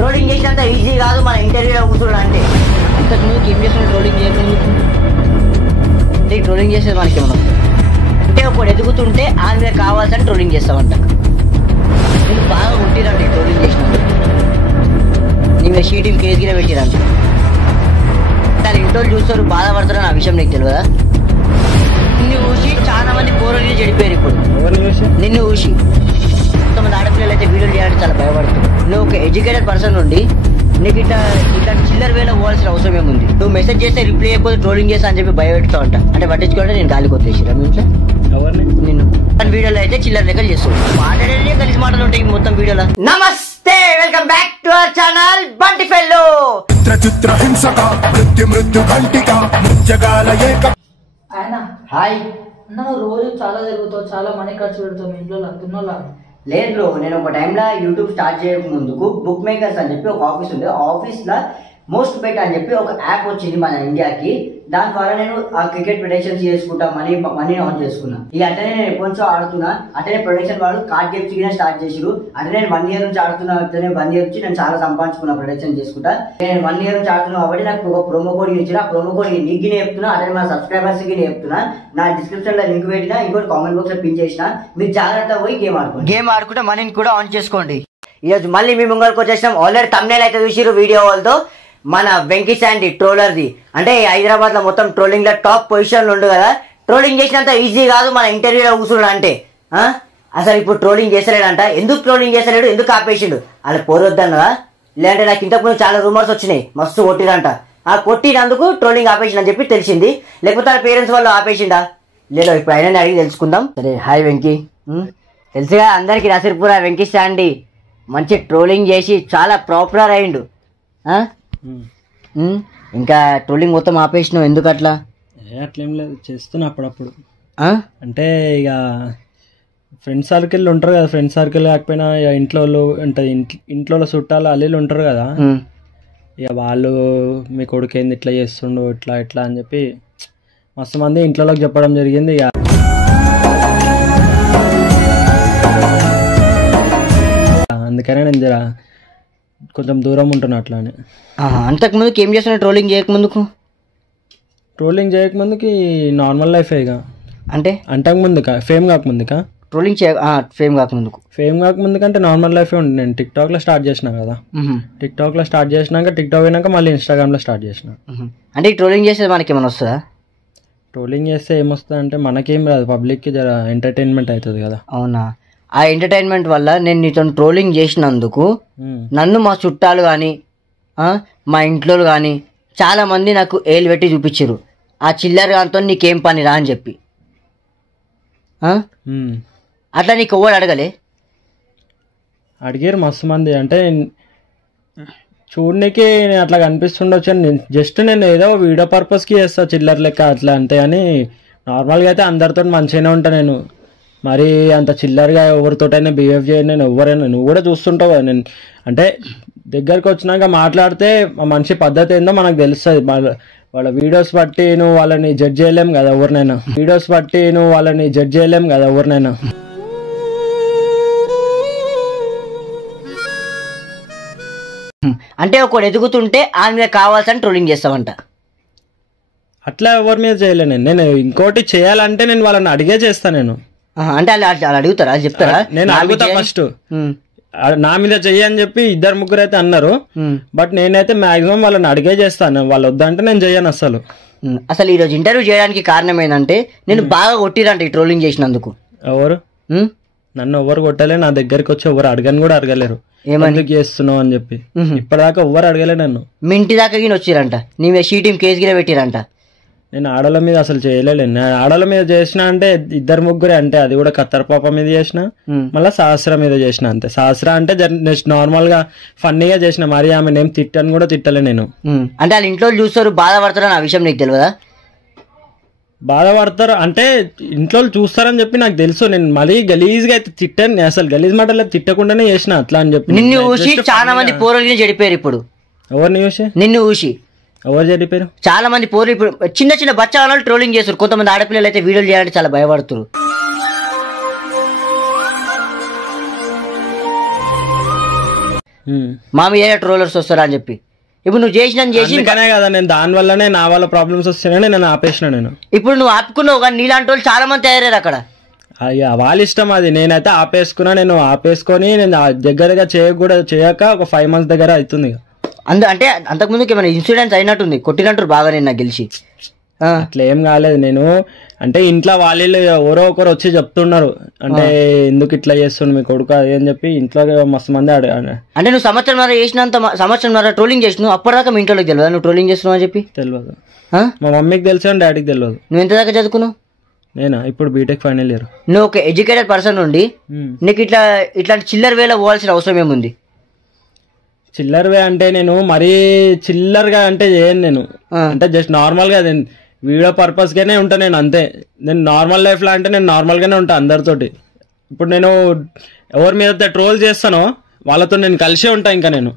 Trolling చేసినంత easy కాదు మన ఇంటర్వ్యూలో కూర్చోడం అంటే. ఇంతకు ముందుకు ఏం చేస్తున్నా ట్రోలింగ్ చేయకుండా ట్రోలింగ్ చేసేది మనకి ఏమన్నా అంటే ఒకటి ఎదుగుతుంటే ఆమె మీద కావాల్సిన ట్రోలింగ్ చేస్తామంట. నేను బాగా కొట్టిరండి ట్రోలింగ్ చేసినందుకు. నీ మీద షీటింగ్ కేసు కింద పెట్టిరంట. దాని ఇంట్లో చూస్తారు బాధపడతారని ఆ విషయం నీకు తెలియదా? నిన్ను ఊసి చాలా మంది పోరలు చెడిపోయారు ఇప్పుడు. నిన్ను ఊసి కొంతమంది ఆడపిల్లలు అయితే వీడియోలు చేయాలంటే చాలా భయపడుతుంది. నువ్వు ఒక ఎడ్యుకేటెడ్ పర్సన్ నుండి నీకు ఇట్లా చిల్లర వేలో పోవాల్సిన అవసరం ఏముంది? నువ్వు మెసేజ్ చేస్తే రిప్లై అయిపోతే ట్రోలింగ్ చేస్తా అని చెప్పి భయపెడతావు అంట. అంటే పట్టించుకుంటే నేను గాలికి వదిలేసిరా మీ ఇంట్లో నిన్ను వీడియోలో అయితే చిల్లర లెక్కలు చేస్తావు. మాట్లాడే కలిసి మాటలు ఉంటాయి మొత్తం వీడియోలో. నమస్తే, welcome back to our channel Bunty fellow. Hi అన్న, రోజు చాలా జరుగుతావు, చాలా మనీ ఖర్చు పెడతావు ఇంట్లో అంటున్నా. లేదు బ్రో, నేను ఒక టైంలో యూట్యూబ్ స్టార్ట్ చేయక ముందుకు బుక్ మేకర్స్ అని చెప్పి ఒక ఆఫీస్ ఉంది. ఆ ఆఫీస్లో మోస్ట్ బెట్ అని చెప్పి ఒక యాప్ వచ్చింది మన ఇండియాకి. దాని ద్వారా నేను ఆ క్రికెట్ ప్రొడక్షన్స్ చేసుకుంటా, మనీ ఆన్ చేసుకున్నా. ఇక అట్లనే నేను ఎప్పటి నుంచో ఆడుతున్నా. అట్లనే ప్రొడక్షన్ వాళ్ళు కార్డ్ గేమ్స్ కింద స్టార్ట్ చేసారు. అట్లనే నేను 1 year నుంచి ఆడుతున్నా. అట్లనే 1 year నుంచి నేను చాలా సంపాదించుకున్నా ప్రొడక్షన్ చేసుకుంటా. నేను 1 year నుంచి ఆడుతున్నా కాబట్టి నాకు ఒక ప్రోమో కోడ్ ఇచ్చిన. ఆ ప్రోమో కోడ్ నీకు చెప్తున్నా, అట్లనే మన సబ్స్క్రైబర్స్ కి చెప్తున్నా. నా డిస్క్రిప్షన్ లో లింక్ పెట్టినా, ఇంకోటి కామెంట్ బాక్స్ లో పిన్ చేసిన. మీరు జాగ్రత్తగా పోయి గేమ్ ఆడుకుంటే మనీని కూడా ఆన్ చేసుకోండి. ఈరోజు మళ్ళీ మీ ముంగల్కి వచ్చేసినాం. ఆల్రెడీ thumbnail అయితే చూసిరు వీడియో వాళ్ళతో. మన వెంకీ శాండీ ట్రోలర్ది అంటే హైదరాబాద్ లో మొత్తం ట్రోలింగ్ లో టాప్ పొజిషన్ లో ఉండు కదా. ట్రోలింగ్ చేసినంత ఈజీ కాదు మన ఇంటర్వ్యూలో కూర్చున్నాడు అంటే. అసలు ఇప్పుడు ట్రోలింగ్ చేస్తలేడంట. ఎందుకు ట్రోలింగ్ చేస్తలేడు, ఎందుకు ఆపేసిండు? అలా పోరొద్దన్నదా? లేదంటే నాకు ఇంతకుముందు చాలా రూమర్స్ వచ్చినాయి, మస్తు కొట్టిరంట. ఆ కొట్టినందుకు ట్రోలింగ్ ఆపేసిండు అని చెప్పి తెలిసింది. లేకపోతే వాళ్ళ పేరెంట్స్ వాళ్ళు ఆపేసిండా లేదో ఇప్పుడు ఆయన అడిగి తెలుసుకుందాం. సరే, హాయ్ వెంకీ. తెలుసుగా అందరికి నసిర్పురా వెంకీ శాండీ మంచి ట్రోలింగ్ చేసి చాలా పాపులర్ అయ్యిండు. ఇంకా ట్రోలింగ్ మొత్తం ఆపేసినావు, ఎందుకు అట్లా? అట్లేం లేదు, చేస్తున్నా అప్పుడప్పుడు. అంటే ఇక ఫ్రెండ్స్ సర్కిల్ ఉంటారు కదా, ఫ్రెండ్స్ సర్కిల్ కాకపోయినా ఇక ఇంట్లో ఉంటుంది, ఇంట్లో చుట్టాలు అల్లీలు ఉంటారు కదా. ఇక వాళ్ళు మీ కొడుకు ఏంది ఇట్లా చేస్తుండు, ఇట్లా ఇట్లా అని చెప్పి మస్తు మంది ఇంట్లోకి చెప్పడం జరిగింది. ఇక అందుకనే నేను జర కొంచెం దూరం ఉంటున్నా అట్లానే. అంతకుముందుకు ఏం చేస్తున్నా ట్రోలింగ్ చేయకముందుకు? ట్రోలింగ్ చేయకముందుకి నార్మల్ లైఫ్ ఇక. అంటే అంతకుముందుకా ఫేమ్ కాకముందుకా? ట్రోలింగ్ ఫేమ్ కాకముందుకు అంటే నార్మల్ లైఫే ఉంది. నేను టిక్టాక్ లో స్టార్ట్ చేసిన కదా. టిక్టాక్ లో స్టార్ట్ చేసినాక టిక్టాక్ అయినాక మళ్ళీ ఇన్స్టాగ్రామ్ లో స్టార్ట్ చేసిన. అంటే ఈ ట్రోలింగ్ చేసేది మనకి ఏమైనా వస్తుందా? ట్రోలింగ్ చేస్తే ఏమొస్తుంది అంటే మనకేం రాదు, పబ్లిక్ కి జర ఎంటర్టైన్మెంట్ అవుతుంది కదా. అవునా? ఆ ఎంటర్టైన్మెంట్ వల్ల నేను నీతో ట్రోలింగ్ చేసినందుకు నన్ను మా చుట్టాలు కానీ మా ఇంట్లో కానీ చాలా మంది నాకు ఏలు పెట్టి చూపించారు. ఆ చిల్లర దాంతో నీకేం పని రా అని చెప్పి. అట్లా నీకు ఎవరు అడగలే? అడిగారు మస్తు మంది. అంటే చూడడానికి అట్లా కనిపిస్తుండొచ్చు అని జస్ట్ నేను ఏదో వీడియో పర్పస్కి చేస్తా చిల్లర లెక్క అట్లా అంతే. అని నార్మల్గా అయితే అందరితో మంచిగానే ఉంటా నేను. మరి అంత చిల్లరగా ఎవరితోటైనా బిహేవ్ చేయను నేను. ఎవరైనా నువ్వు కూడా చూస్తుంటావు కదా. నేను అంటే దగ్గరకు వచ్చినాక మాట్లాడితే ఆ మనిషి పద్ధతి ఏందో మనకు తెలుస్తుంది. వాళ్ళ వీడియోస్ బట్టి నువ్వు వాళ్ళని జడ్జ్ చేయలేం కదా ఎవరినైనా. అంటే ఒకటి ఎదుగుతుంటే ఆమె మీద కావాల్సిన ట్రోలింగ్ చేస్తామంట. అట్లా ఎవరి మీద చేయలే నేను ఇంకోటి చేయాలంటే నేను వాళ్ళని అడిగే చేస్తాను నేను. అంటే అలా అడుగుతారా, చెప్తారా? నేను అడుగుతా ఫస్ట్ నా మీద చెయ్యి అని చెప్పి 2-3 అయితే అన్నారు. బట్ నేనైతే మాక్సిమం వాళ్ళని అడిగే చేస్తాను. వాళ్ళు వద్దంటే నేను చెయ్యను అసలు. అసలు ఈ రోజు ఇంటర్వ్యూ చేయడానికి కారణం ఏంటంటే నేను బాగా కొట్టిరంట ఈ ట్రోలింగ్ చేసినందుకు. ఎవరు నన్ను ఎవరు కొట్టలే, నా దగ్గరికి వచ్చి ఎవరు అడగని కూడా అడగలేరు ఎందుకు చేస్తున్నావు అని చెప్పి. ఇప్పటిదాకా ఎవరు అడగలే నన్ను. మీ ఇంటి దాకా వచ్చిరంట, నీ మీద షీటింగ్ కేసు గిన పెట్టిరంట. నేను ఆడల మీద అసలు చేయలేను. నేను ఆడల మీద చేసిన అంటే 2-3 అంటే అది కూడా కత్తర్ పాప మీద చేసిన, మళ్ళీ సహస్ర మీద చేసిన అంతే. సహస్ర అంటే జస్ట్ నార్మల్ గా ఫన్నీగా చేసిన, మరి ఆమె నేను తిట్టని కూడా తిట్టలే నేను. అంటే వాళ్ళ ఇంట్లో చూస్తారు బాధపడతారు ఆ విషయం నీకు తెలియదా? బాధపడతారు అంటే ఇంట్లో చూస్తారని చెప్పి నాకు తెలుసు. నేను మరీ గలీజ్గా అయితే తిట్టాను, అసలు గలీజ్ మాటలు తిట్టకుండానే చేసిన అట్లా అని చెప్పి. నిన్ను ఊసి చాలా మంది పోరలు చెడిపోయారు ఇప్పుడు. ఎవరిని చూసి? నిన్ను ఊసి ఎవరు చెడిపోయారు? చాలా మంది పోరు ఇప్పుడు చిన్న బచ్చా వాళ్ళు ట్రోలింగ్ చేస్తారు. కొంతమంది ఆడపిల్లలు అయితే వీడియోలు చేయాలంటే చాలా భయపడుతున్నారు. మా మీద ట్రోలర్స్ వస్తారా అని చెప్పి. ఇప్పుడు నువ్వు చేసి అందుకనే కదా నేను దాని వల్లనే నా వల్ల ప్రాబ్లమ్స్ వస్తున్నాయని నేను ఆపేసిన. నేను ఇప్పుడు నువ్వు ఆపుకున్నావు కానీ నీలాంటి వాళ్ళు చాలా మంది తయారయ్యారు అక్కడ. అయ్యా వాళ్ళ ఇష్టం అది. నేనైతే ఆపేసుకున్నా. నేను ఆపేసుకొని నేను దగ్గరగా చేయక ఒక 5 months దగ్గర అవుతుంది. అంటే అంతకుముందుకి ఏమైనా ఇన్సూరెన్స్ అయినట్టుంది, కొట్టినట్టు బాగా నేను నాకు గెలిచి. అట్లా ఏం కాలేదు. నేను అంటే ఇంట్లో వాళ్ళు ఎవరో ఒకరు వచ్చి చెప్తున్నారు, అంటే ఎందుకు ఇట్లా చేస్తుండు మీ కొడుకు అది అని చెప్పి ఇంట్లో మస్తు మంది అంటే నువ్వు సంవత్సరం ట్రోలింగ్ చేసినావు. అప్పటిదాకా మీ ఇంట్లోకి తెలియదు నువ్వు ట్రోలింగ్ చేస్తున్నావు అని చెప్పి? తెలియదు. మా మమ్మీకి తెలుసు అని డాడీకి తెలియదు. నువ్వు ఎంత దాకా చదువుకున్నావు? నేనా ఇప్పుడు బీటెక్ ఫైనల్ ఇయర్. నువ్వు ఒక ఎడ్యుకేటెడ్ పర్సన్ నుండి నీకు ఇట్లాంటి చిల్లర వేలో పోవాల్సిన అవసరం ఏముంది? చిల్లర్ వే అంటే నేను మరీ చిల్లర్గా అంటే చేయను నేను. అంటే జస్ట్ నార్మల్ గా నేను వీడియో పర్పస్ గానే ఉంటా. నేను అంతే. నేను నార్మల్ లైఫ్ లో అంటే నేను నార్మల్ గానే ఉంటా అందరితోటి. ఇప్పుడు నేను ఎవరి మీద ట్రోల్ చేస్తానో వాళ్ళతో నేను కలిసే ఉంటా. ఇంకా నేను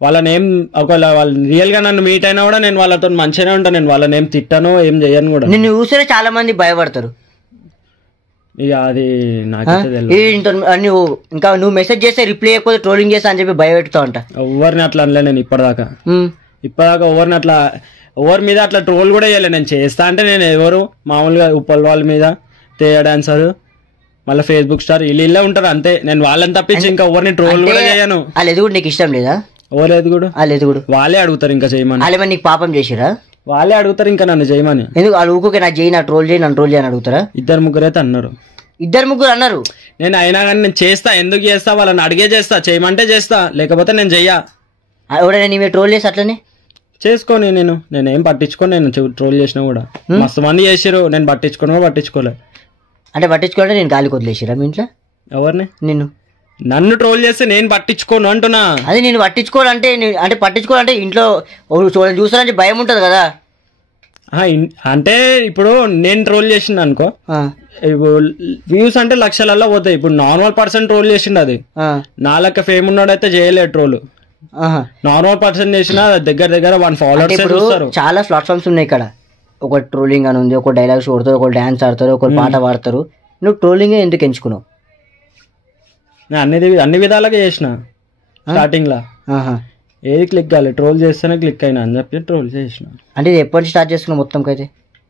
వాళ్ళని ఏం ఒకవేళ వాళ్ళు రియల్ గా నన్ను మీట్ అయినా కూడా నేను వాళ్ళతో మంచిగానే ఉంటాను. నేను వాళ్ళని ఏం తిట్టాను ఏం చేయను కూడా. నిన్ను చూస్తే చాలా మంది భయపడతారు. ఇక అది నాకైతే తెలియదు. ఇంకా నువ్వు మెసేజ్ చేస్తే రిప్లై అయిపోతే ట్రోలింగ్ చేస్తా అని చెప్పి భయపెడతా ఉంటా. ఎవరిని అట్లా అనలే నేను ఇప్పటిదాకా. ఎవరిని అట్లా ఎవరి మీద అట్లా ట్రోల్ కూడా చేయలేదు. నేను చేస్తా అంటే నేను ఎవరు మామూలుగా ఉప్పల్ వాళ్ళ మీద తేయ డాన్సర్ మళ్ళీ ఫేస్బుక్ స్టార్ వీళ్ళే ఉంటారు అంతే. నేను వాళ్ళని తప్పించి ఇంకా ఎవరిని ట్రోల్ కూడా చేయను. వాళ్ళు ఎదుగుడు నీకు ఇష్టం లేదా? ఎవరు ఎదుగుడు? వాళ్ళు ఎదుగుడు వాళ్ళే అడుగుతారు ఇంకా చేయమని. వాళ్ళేమో నీకు పాపం చేసిరా? వాళ్ళే అడుగుతారు ఇంకా నన్ను చేయమని. ఎందుకు వాళ్ళు ఊరికే నాకు చేయి, నా ట్రోల్ చేయి, నన్ను ట్రోల్ చేయని అడుగుతారా? 2-3 అయితే అన్నారు. 2-3 అన్నారు. నేను అయినా కానీ నేను చేస్తా. ఎందుకు చేస్తా? వాళ్ళని అడిగే చేస్తా. చేయమంటే చేస్తా, లేకపోతే నేను చెయ్యా. ఎవడైనా నీ మీద ట్రోల్ చేసి అట్లనే చేసుకొని నేనేం పట్టించుకోను. నేను ట్రోల్ చేసినా కూడా మస్తు మంది చేసారు. నేను పట్టించుకోలే. అంటే పట్టించుకోవాలంటే నేను గాలికి వదిలేసిరా మీ ఇంట్లో? ఎవరిని? నన్ను ట్రోల్ చేస్తే నేను పట్టించుకోను అంటున్నా. అది నేను పట్టించుకోవాలంటే ఇంట్లో చూసానంటే భయం ఉంటది కదా. అంటే ఇప్పుడు నేను ట్రోల్ చేసిండు అనుకో, వ్యూస్ అంటే లక్షలలో పోతాయి. ఇప్పుడు నార్మల్ పర్సన్ ట్రోల్ చేసిండు, అది నా లెక్క ఫేమ్ ఉన్నాడైతే చేయలేదు ట్రోల్. నార్మల్ పర్సన్ చేసిన దగ్గర 1 followers చూస్తారు. చాలా ప్లాట్ఫామ్స్ ఉన్నాయి ఇక్కడ. ఒక ట్రోలింగ్ అని ఉంది, ఒక డైలాగ్స్ కొడతారు, ఒక డాన్స్ ఆడతారు, ఒక పాట పాడతారు. నువ్వు ట్రోలింగ్ ఎందుకు ఎంచుకున్నావు? అన్ని విధాలుగా చేసిన. స్టార్టింగ్ లా ఏది క్లిక్ కాలేదు, ట్రోల్ చేస్తేనే క్లిక్ అయినా అని చెప్పి ట్రోల్ చేసిన. అంటే ఇది ఎప్పటి నుంచి స్టార్ట్ చేసుకున్నావు మొత్తం అయితే?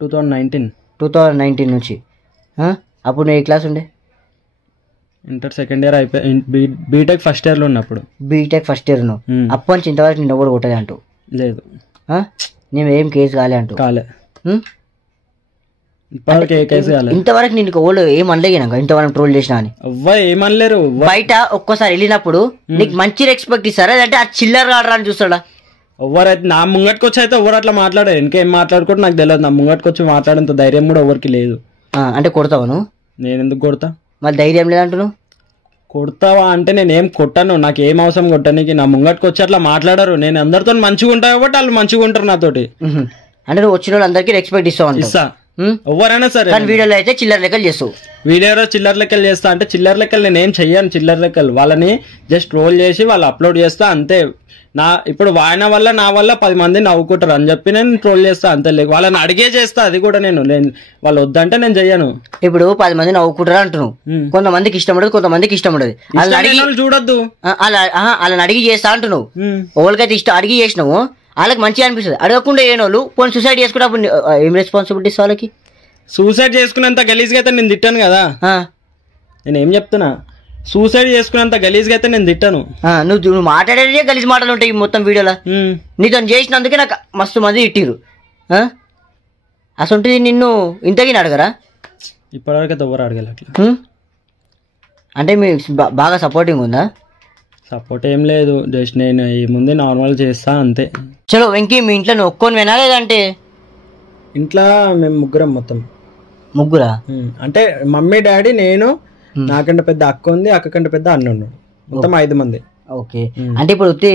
2019 నుంచి. అప్పుడు నేను ఏ క్లాస్ ఉండే? ఇంటర్ సెకండ్ ఇయర్ అయిపోయి బీటెక్ ఫస్ట్ ఇయర్ లో ఉన్నప్పుడు. బీటెక్ ఫస్ట్ ఇయర్ ఉన్నావు. అప్పటి నుంచి ఇంతవరకు నిన్న కూడా కొట్టలే అంటూ? లేదు. నేను ఏం కేసు కాలే. ఇంతవరకు నేను ఏం అనలేగినాక ఇంతవరకు ట్రోల్ చేసినా అని ఏమనలేరు. బయట ఒక్కోసారి వెళ్ళినప్పుడు నీకు మంచి రెస్పెక్ట్ ఇస్తారా, లేదంటే ఆ చిల్లర రాడరా అని చూస్తాడా? ఎవరైతే నా ముంగట్కి వచ్చి అయితే ఎవరు అట్లా మాట్లాడారు. ఇంకేం మాట్లాడుకుంటే నాకు తెలియదు. నా ముంగట్కి వచ్చి మాట్లాడేంత ధైర్యం కూడా ఎవరికి లేదు. అంటే కొడతావు నువ్వు? నేను ఎందుకు కొడతా? మరి ధైర్యం లేదంటున్నావు. కొడతావా అంటే నేను ఏం కొట్టాను. నాకు ఏం అవసరం కొట్టడానికి. నా ముంగట్కి వచ్చి అట్లా మాట్లాడారు. నేను అందరితో మంచిగా ఉంటా కాబట్టి వాళ్ళు మంచిగా ఉంటారు నాతోటి. అంటే నువ్వు వచ్చిన వాళ్ళందరికీ రెస్పెక్ట్ ఇస్తా. ఎవరైనా సరే. వీడియోలో అయితే చిల్లర లెక్కలు చేస్తావు. వీడియోలో చిల్లర లెక్కలు చేస్తా అంటే చిల్లర లెక్కలు నేను ఏం చెయ్యను. చిల్లర లెక్కలు వాళ్ళని జస్ట్ రోల్ చేసి వాళ్ళు అప్లోడ్ చేస్తా అంతే. ఇప్పుడు ఆయన వల్ల నా వల్ల 10 మంది నవ్వుకుంటారు అని చెప్పి నేను ట్రోల్ చేస్తా అంతే. వాళ్ళని అడిగే చేస్తా. అది కూడా నేను వాళ్ళు వద్దంటే నేను చెయ్యను. ఇప్పుడు 10 మంది నవ్వుకుంటారు అంటున్నావు. కొంతమందికి ఇష్టం ఉండదు, కొంతమందికి ఇష్టం ఉండదు. చూడొద్దు. వాళ్ళని అడిగి చేస్తా అంటున్నావు. ఎవరికైతే ఇష్టం అడిగి చేసినావు వాళ్ళకి మంచిగా అనిపిస్తుంది. అడగకుండా ఏనోళ్ళు పోనీ సూసైడ్ చేసుకున్నప్పుడు ఏం రెస్పాన్సిబిలిటీస్ వాళ్ళకి? సూసైడ్ చేసుకునేంత గలీజ్గా అయితే నేను తిట్టాను కదా. నేను ఏం చెప్తున్నా, సూసైడ్ చేసుకునేంత గలీజ్గా అయితే నేను తిట్టాను. నువ్వు మాట్లాడేదే గలీజ్ మాటలు ఉంటాయి మొత్తం వీడియోలో. నీతో చేసినందుకే నాకు మస్తు మంది తిట్టిరు. అసలు నిన్ను ఇంతకీ అడగరా? ఇప్పటివరకు అయితే ఎవరు అడగలే అట్లా. అంటే మీ బాగా సపోర్టింగ్ ఉందా? సపోర్ట్ ఏం లేదు. జస్ట్ నేను ఏముంది నార్మల్ చేస్తా అంతే. చలో వెంకీ, మీ ఇంట్లో నువ్వు ఒక్కొని వినా లేదంటే? ఇంట్లో మేము ముగ్గురం మొత్తం. ముగ్గురా? అంటే మమ్మీ డాడీ నేను, నాకంటే పెద్ద అక్క ఉంది, అక్క కంటే పెద్ద అన్న ఉన్నాడు. మొత్తం 5 మంది. ఓకే. అంటే ఇప్పుడు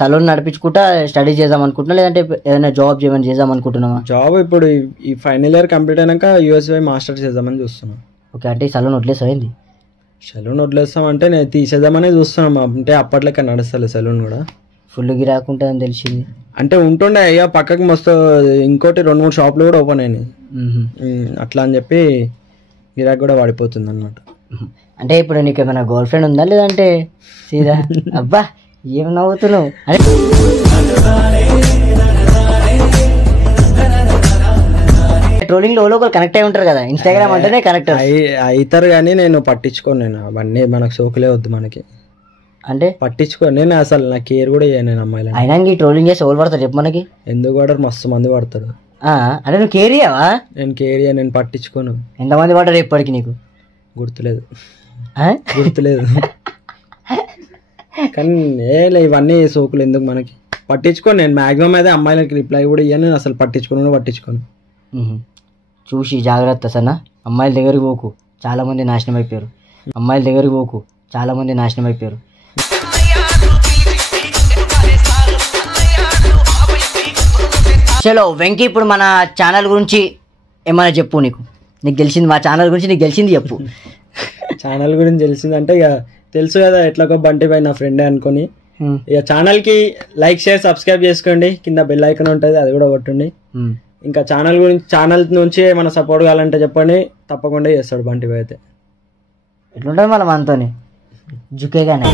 సలూన్ నడిపించుకుంటా స్టడీ చేద్దాం అనుకుంటున్నా, లేదంటే ఏదైనా జాబ్ చేయమని చేద్దాం అనుకుంటున్నావా? జాబ్ ఇప్పుడు ఈ ఫైనల్ ఇయర్ కంప్లీట్ అయినాక యూఎస్వై మాస్టర్ చేద్దామని చూస్తున్నాం. ఓకే. అంటే సలూన్ వదిలేసైంది? సెలూన్ వదిలేస్తామంటే నేను తీసేద్దామనే చూస్తున్నాం. అంటే అప్పట్లెక్క నడుస్తలే సెలూన్ కూడా. ఫుల్ గిరాకుంటే అని తెలిసింది. అంటే ఉంటుండే అయ్యా పక్కకి మస్తు ఇంకోటి 2-3 షాపులు కూడా ఓపెన్ అయినాయి. అట్లా అని చెప్పి గిరాక్ కూడా పడిపోతుంది అన్నమాట. అంటే ఇప్పుడు నీకు ఏమైనా గర్ల్ ఫ్రెండ్ ఉందా లేదంటే సీదా అబ్బా ఏం నవ్వుతున్నావు అదే ట్రోలింగ్ లో ఒకరు కనెక్ట్ అయి ఉంటారు కదా ఇన్స్టాగ్రామ్ అంటేనే కనెక్ట్ అవుతారు కానీ నేను పట్టించుకోను నేను అవన్నీ మనకు సోకులే వద్దు మనకి అంటే పట్టించుకోను నేను అసలు నా కేర్ కూడా చేయను నేను అమ్మాయిలు అయినా ఈ ట్రోలింగ్ చేసి ఎవరు పడతారు చెప్పు మనకి ఎందుకు పడరు మస్తు మంది పడతారు అంటే నువ్వు కేర్ చేయవా నేను కేర్ చేయను నేను పట్టించుకోను ఎంతమంది పడ్డారు ఇప్పటికి నీకు గుర్తులేదు కానీ ఇవన్నీ సోకులు ఎందుకు మనకి పట్టించుకోను నేను మాక్సిమం అయితే అమ్మాయిలకి రిప్లై కూడా ఇయ్యాను నేను అసలు పట్టించుకోను చూసి జాగ్రత్త సన్నా అమ్మాయిల దగ్గరికి పోకు చాలా మంది నాశనం అయిపోయారు అమ్మాయిల దగ్గరికి పోకు చాలా మంది నాశనం అయిపోయారు చలో వెంకీ ఇప్పుడు మన ఛానల్ గురించి ఏమైనా చెప్పు నీకు తెలిసింది మా ఛానల్ గురించి నీకు తెలిసింది చెప్పు ఛానల్ గురించి తెలిసిందంటే ఇక తెలుసు కదా ఎట్లాగో బంటి పై నా ఫ్రెండే అనుకొని ఇక ఛానల్కి లైక్ షేర్ సబ్స్క్రైబ్ చేసుకోండి కింద బెల్ ఐకాన్ ఉంటుంది అది కూడా కొట్టండి ఇంకా ఛానల్ నుంచి ఏమైనా సపోర్ట్ కావాలంటే చెప్పండి తప్పకుండా చేస్తాడు బంటి పై అయితే ఎట్లుంటుంది మళ్ళీ మనతోని జుకేగానే